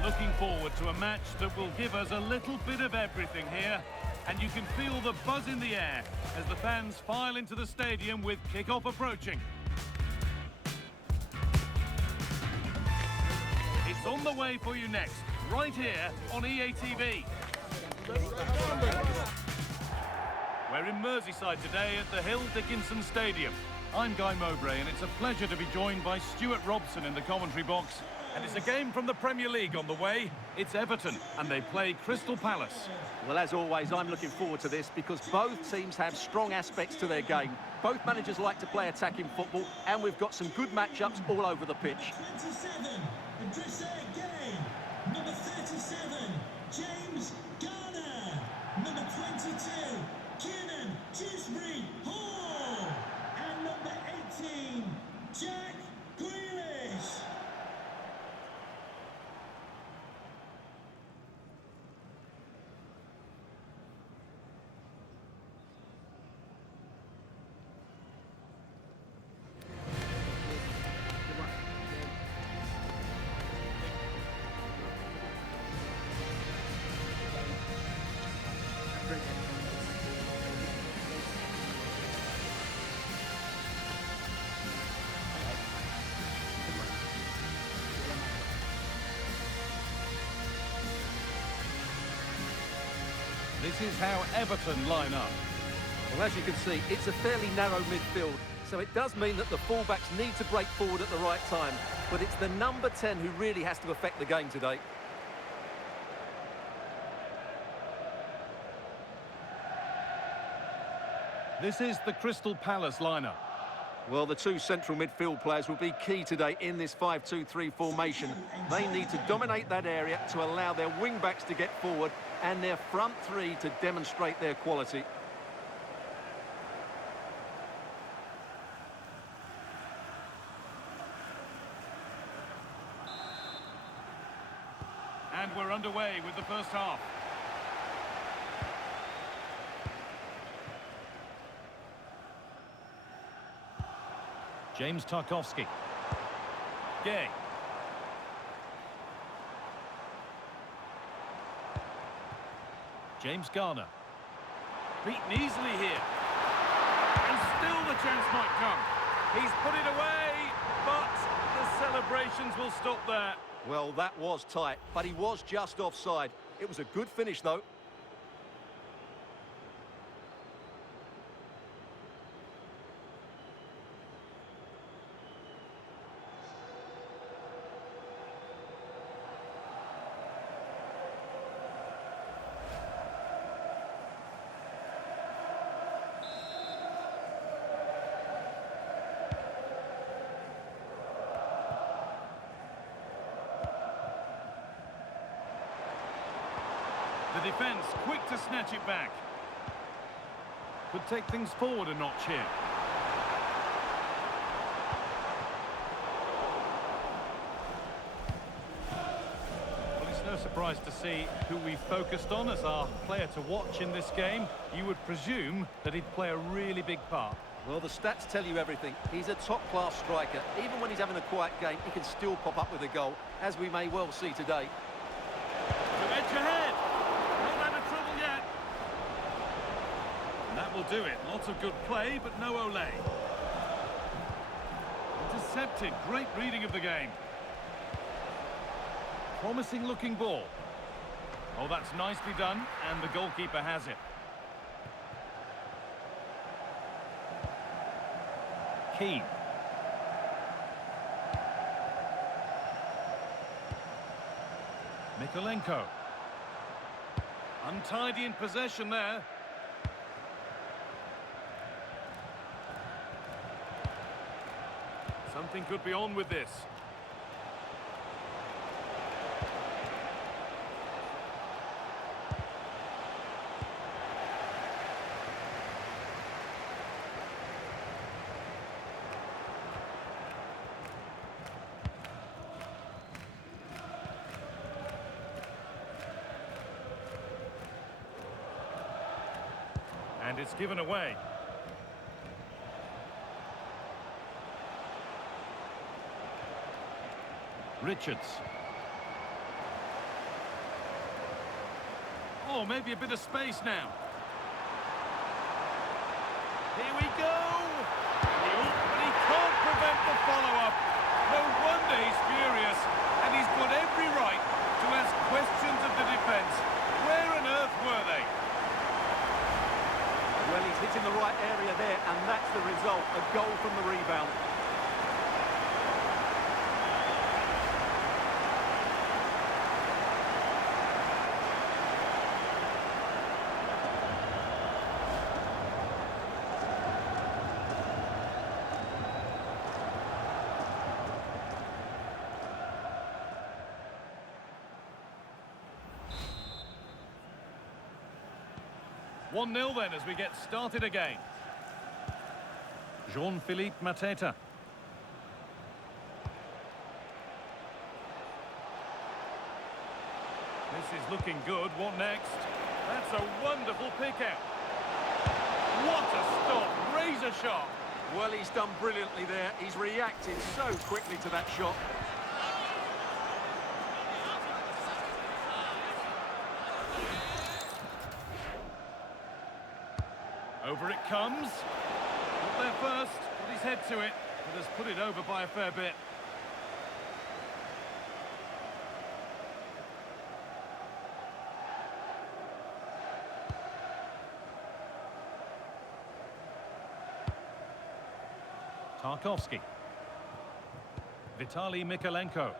We're looking forward to a match that will give us a little bit of everything here. And you can feel the buzz in the air as the fans file into the stadium with kick-off approaching. It's on the way for you next, right here on EA TV. We're in Merseyside today at the Hill Dickinson Stadium. I'm Guy Mowbray, and it's a pleasure to be joined by Stuart Robson in the commentary box. And it's a game from the Premier League on the way. It's Everton, and they play Crystal Palace. Well, as always, I'm looking forward to this because both teams have strong aspects to their game. Both managers like to play attacking football, and we've got some good matchups all over the pitch. 27, Idrissa Gueye. Number 37, James Garner. Number 22, Kiernan Dewsbury Hall. And number 18, Jack Grealish. This is how Everton line up. Well, as you can see, it's a fairly narrow midfield, so it does mean that the fullbacks need to break forward at the right time. But it's the number 10 who really has to affect the game today. This is the Crystal Palace lineup. Well, the two central midfield players will be key today in this 5-2-3 formation. They need to dominate that area to allow their wing-backs to get forward and their front three to demonstrate their quality. And we're underway with the first half. James Tarkowski. Gueye. James Garner. Beaten easily here. And still the chance might come. He's put it away, but the celebrations will stop there. Well, that was tight, but he was just offside. It was a good finish, though. The defence quick to snatch it back. Could take things forward a notch here. Well, it's no surprise to see who we focused on as our player to watch in this game. You would presume that he'd play a really big part. Well, the stats tell you everything. He's a top-class striker. Even when he's having a quiet game, he can still pop up with a goal, as we may well see today. To edge ahead. Not out of trouble yet. And that will do it. Lots of good play, but no Ole. Intercepted. Great reading of the game. Promising looking ball. Oh, that's nicely done, and the goalkeeper has it. Keane. Mikolenko. Untidy in possession there. Something could be on with this. And it's given away. Richards. Oh, maybe a bit of space now. Here we go! But he can't prevent the follow-up. No wonder he's furious, and he's got every right to ask questions of the defence. Where on earth were they? Well, he's hitting the right area there, and that's the result, a goal from the rebound. One 0 then as we get started again. Jean-Philippe Mateta. This is looking good. What next? That's a wonderful pick out. What a stop. Razor sharp. Well, he's done brilliantly there. He's reacted so quickly to that shot. Over it comes. Not there first. Put his head to it. But has put it over by a fair bit. Tarkovsky. Vitaly Mikalenko.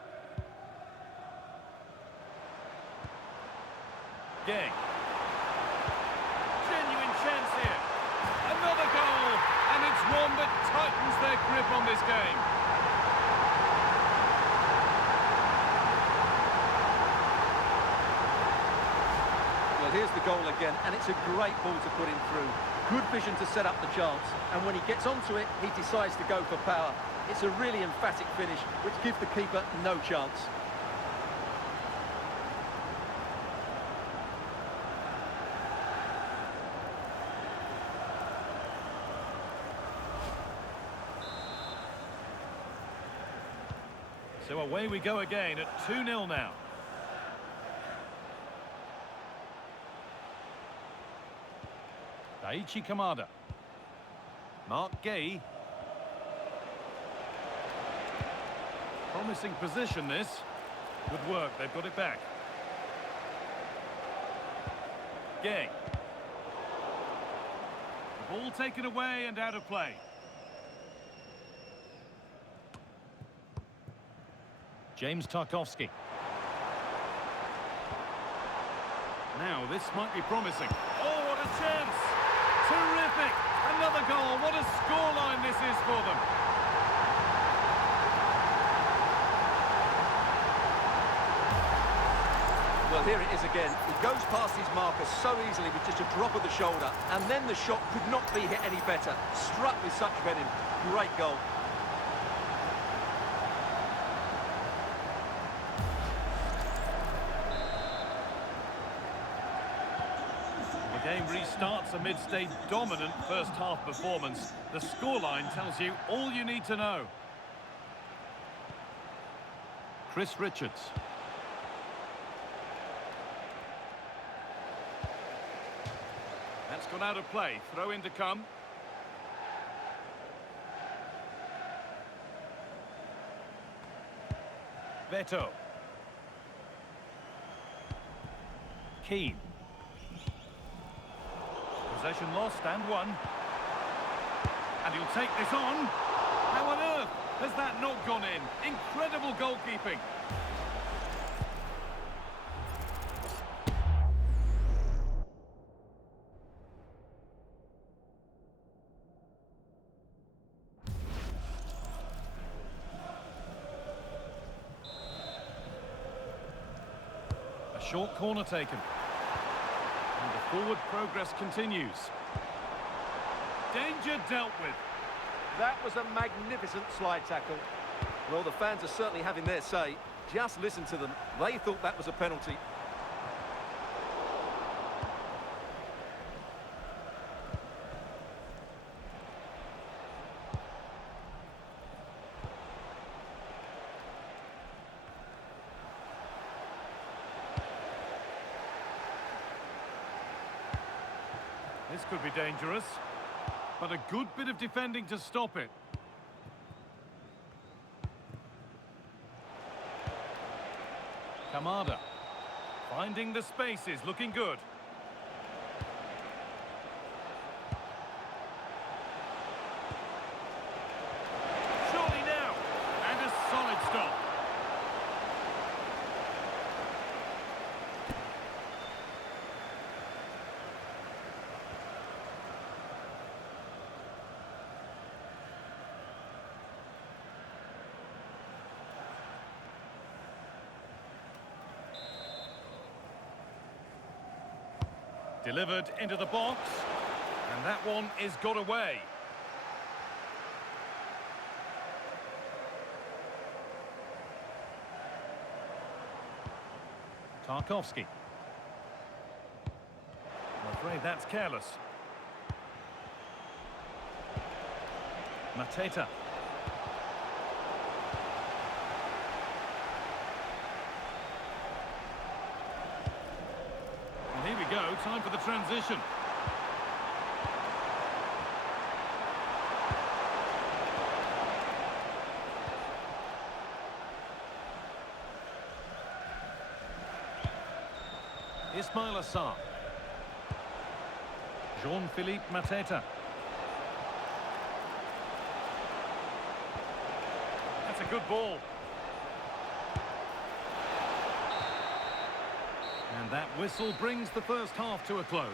Gay. Genuine chance here. Another goal, and it's one that tightens their grip on this game. Well, here's the goal again, and it's a great ball to put him through. Good vision to set up the chance, and when he gets onto it, he decides to go for power. It's a really emphatic finish, which gives the keeper no chance. So away we go again at 2-0 now. Daichi Kamada. Mark Gay. Promising position this. Good work, they've got it back. Gay. The ball taken away and out of play. James Tarkovsky. Now, this might be promising. Oh, what a chance! Terrific! Another goal. What a scoreline this is for them. Well, here it is again. He goes past his marker so easily with just a drop of the shoulder, and then the shot could not be hit any better. Struck with such venom. Great goal. The game restarts amidst a dominant first-half performance. The scoreline tells you all you need to know. Chris Richards. That's gone out of play. Throw in to come. Beto. Keane. Possession lost and won. And he'll take this on. How on earth has that not gone in? Incredible goalkeeping. A short corner taken. And the forward progress continues. Danger dealt with. That was a magnificent slide tackle. Well, the fans are certainly having their say. Just listen to them. They thought that was a penalty. This could be dangerous, but a good bit of defending to stop it. Kamada, finding the spaces, looking good. Surely now, and a solid stop. Delivered into the box, and that one is got away. Tarkovsky. I'm afraid that's careless. Mateta. Here we go, time for the transition. Ismail Assar. Jean-Philippe Mateta. That's a good ball. And that whistle brings the first half to a close.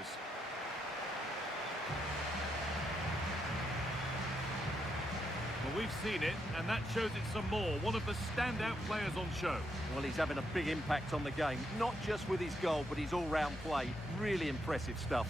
Well, we've seen it, and that shows it some more. One of the standout players on show. Well, he's having a big impact on the game, not just with his goal, but his all-round play. Really impressive stuff.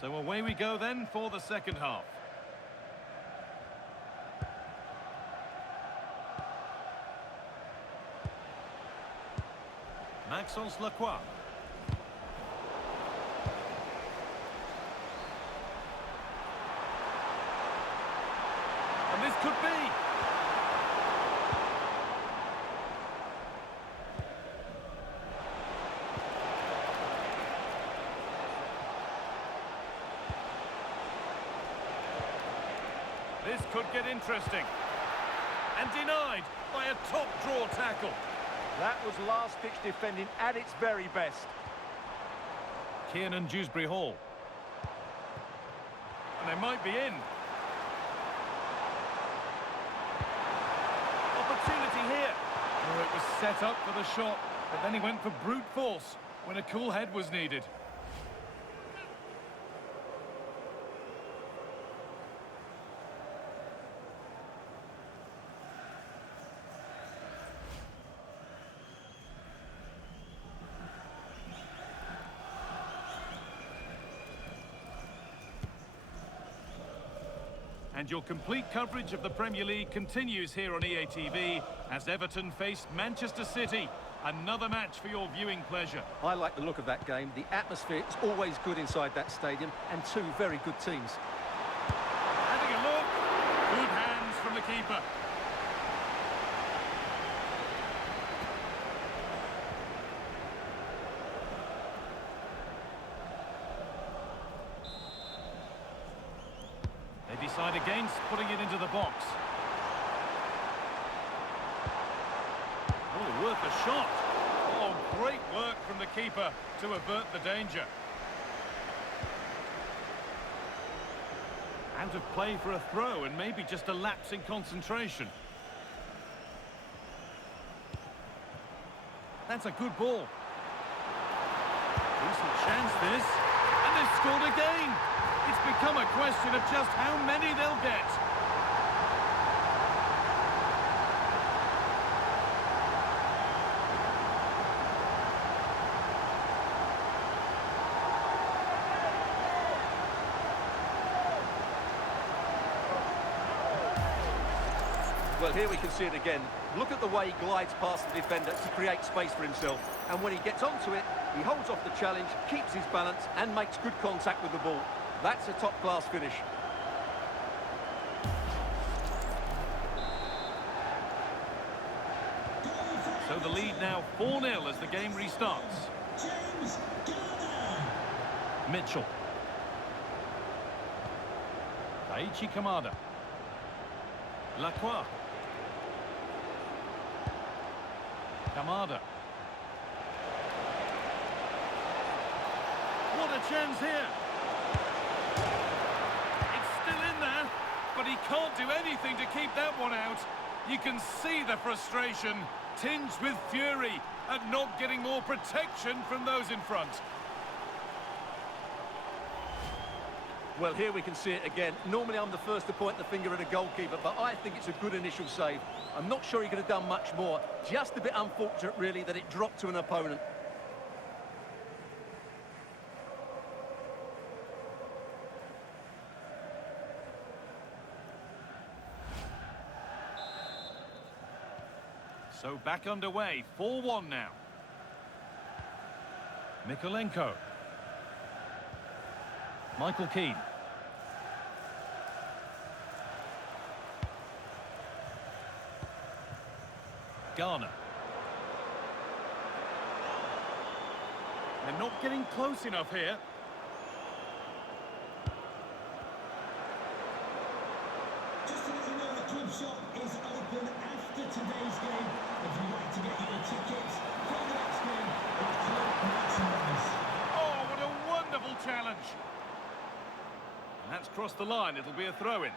So away we go then for the second half. Maxence Lacroix. And this could be. This could get interesting. And denied by a top-draw tackle. That was last-pitch defending at its very best. Kiernan Dewsbury Hall. And they might be in. Opportunity here. Oh, it was set up for the shot, but then he went for brute force when a cool head was needed. And your complete coverage of the Premier League continues here on EA TV as Everton face Manchester City. Another match for your viewing pleasure. I like the look of that game. The atmosphere is always good inside that stadium, and two very good teams. Having a look. Good hands from the keeper. They decide against putting it into the box. Oh, worth a shot. Oh, great work from the keeper to avert the danger. Out of play for a throw and maybe just a lapse in concentration. That's a good ball. Decent chance this. And they've scored again. It's become a question of just how many they'll get. Well, here we can see it again. Look at the way he glides past the defender to create space for himself. And when he gets onto it, he holds off the challenge, keeps his balance, and makes good contact with the ball. That's a top-class finish. So the lead now 4-0 as the game restarts. James Garner. Mitchell. Daichi Kamada. Lacroix. Kamada. What a chance here. It's still in there, but he can't do anything to keep that one out. You can see the frustration, tinged with fury at not getting more protection from those in front. Well, here we can see it again. Normally I'm the first to point the finger at a goalkeeper, but I think it's a good initial save. I'm not sure he could have done much more. Just a bit unfortunate, really, that it dropped to an opponent. So back underway, 4-1 now. Mikolenko. Michael Keane. Garner. They're not getting close enough here. Just to let you know, the club shop is open after today's game. If you'd like to get your tickets for the next game, it's club merchandise. Oh, what a wonderful challenge. And that's crossed the line. It'll be a throw-in.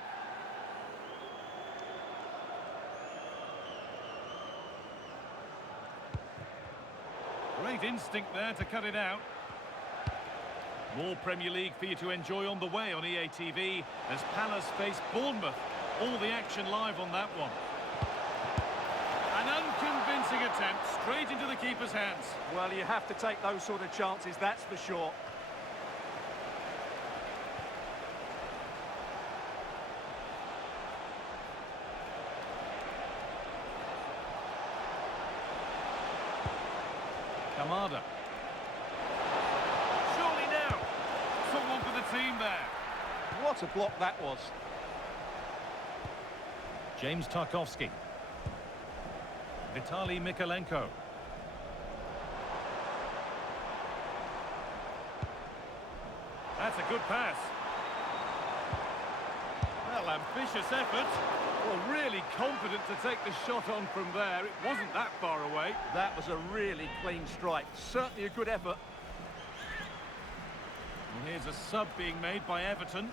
Great instinct there to cut it out. More Premier League for you to enjoy on the way on EA TV as Palace face Bournemouth. All the action live on that one. An unconvincing attempt straight into the keeper's hands. Well, you have to take those sort of chances, that's for sure. Kamada. Surely now. Someone for the team there. What a block that was. James Tarkowski. Vitaly Mikolenko. That's a good pass. Well, ambitious effort. Well, really confident to take the shot on from there. It wasn't that far away. That was a really clean strike. Certainly a good effort. And here's a sub being made by Everton.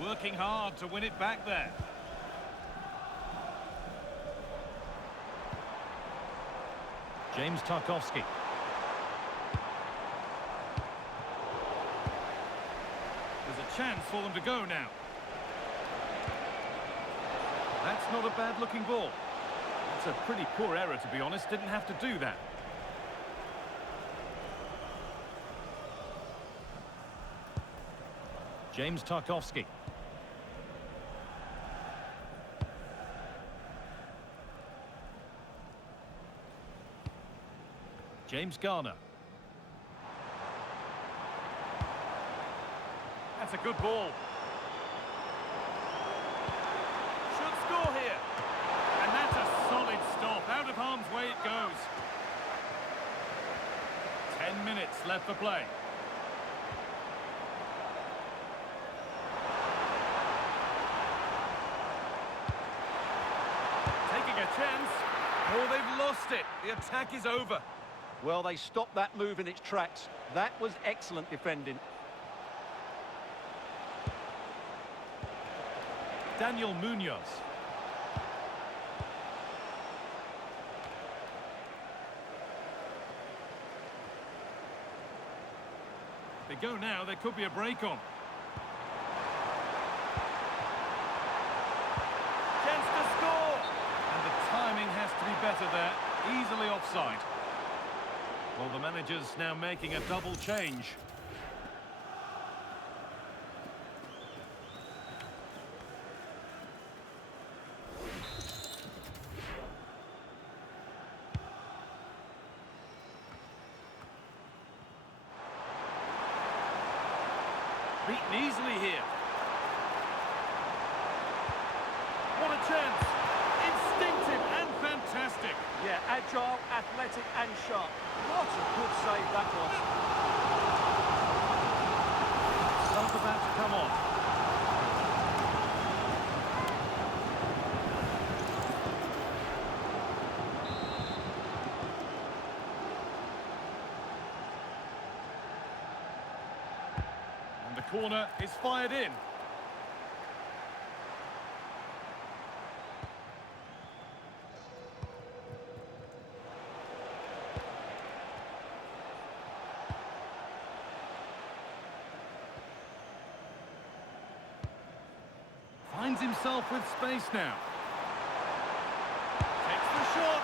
Working hard to win it back there. James Tarkowski. There's a chance for them to go now. That's not a bad-looking ball. That's a pretty poor error, to be honest. Didn't have to do that. James Tarkowski. James Garner. That's a good ball. Should score here. And that's a solid stop. Out of harm's way it goes. 10 minutes left for play. Taking a chance. Oh, they've lost it. The attack is over. Well, they stopped that move in its tracks. That was excellent defending. Daniel Munoz. They go now, there could be a break on. Chance to score! And the timing has to be pressure there, easily offside. Well, the manager's now making a double change. Beaten easily here. What a chance! Instinctive and fantastic. Yeah, agile, athletic and sharp. What a good save that was. Sub about to come on. And the corner is fired in. Finds himself with space now. Takes the shot.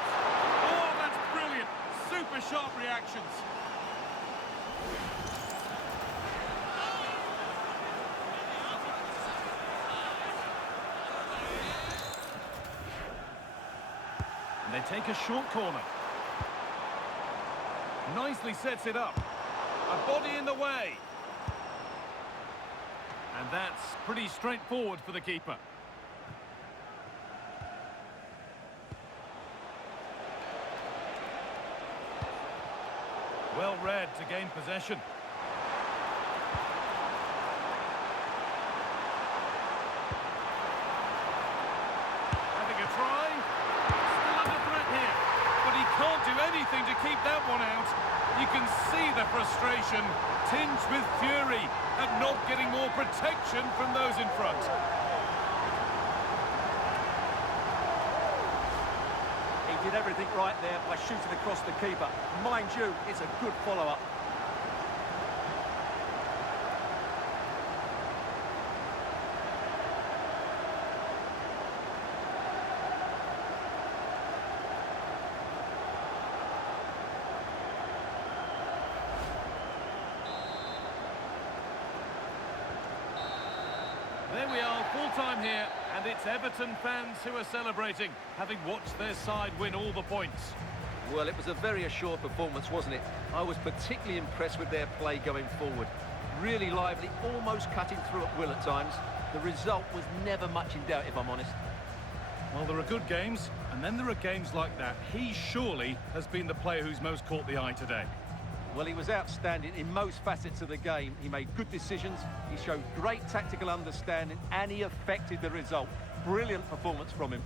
Oh, that's brilliant. Super sharp reactions. And they take a short corner. Nicely sets it up. A body in the way. And that's pretty straightforward for the keeper. Well read to gain possession. Having a try. Still under threat here. But he can't do anything to keep that one out. You can see the frustration, tinged with fury, at not getting more protection from those in front. He did everything right there by shooting across the keeper. Mind you, it's a good follow-up. There we are, full-time here, and it's Everton fans who are celebrating, having watched their side win all the points. Well, it was a very assured performance, wasn't it? I was particularly impressed with their play going forward. Really lively, almost cutting through at will at times. The result was never much in doubt, if I'm honest. Well, there are good games, and then there are games like that. He surely has been the player who's most caught the eye today. Well, he was outstanding in most facets of the game. He made good decisions, he showed great tactical understanding, and he affected the result. Brilliant performance from him.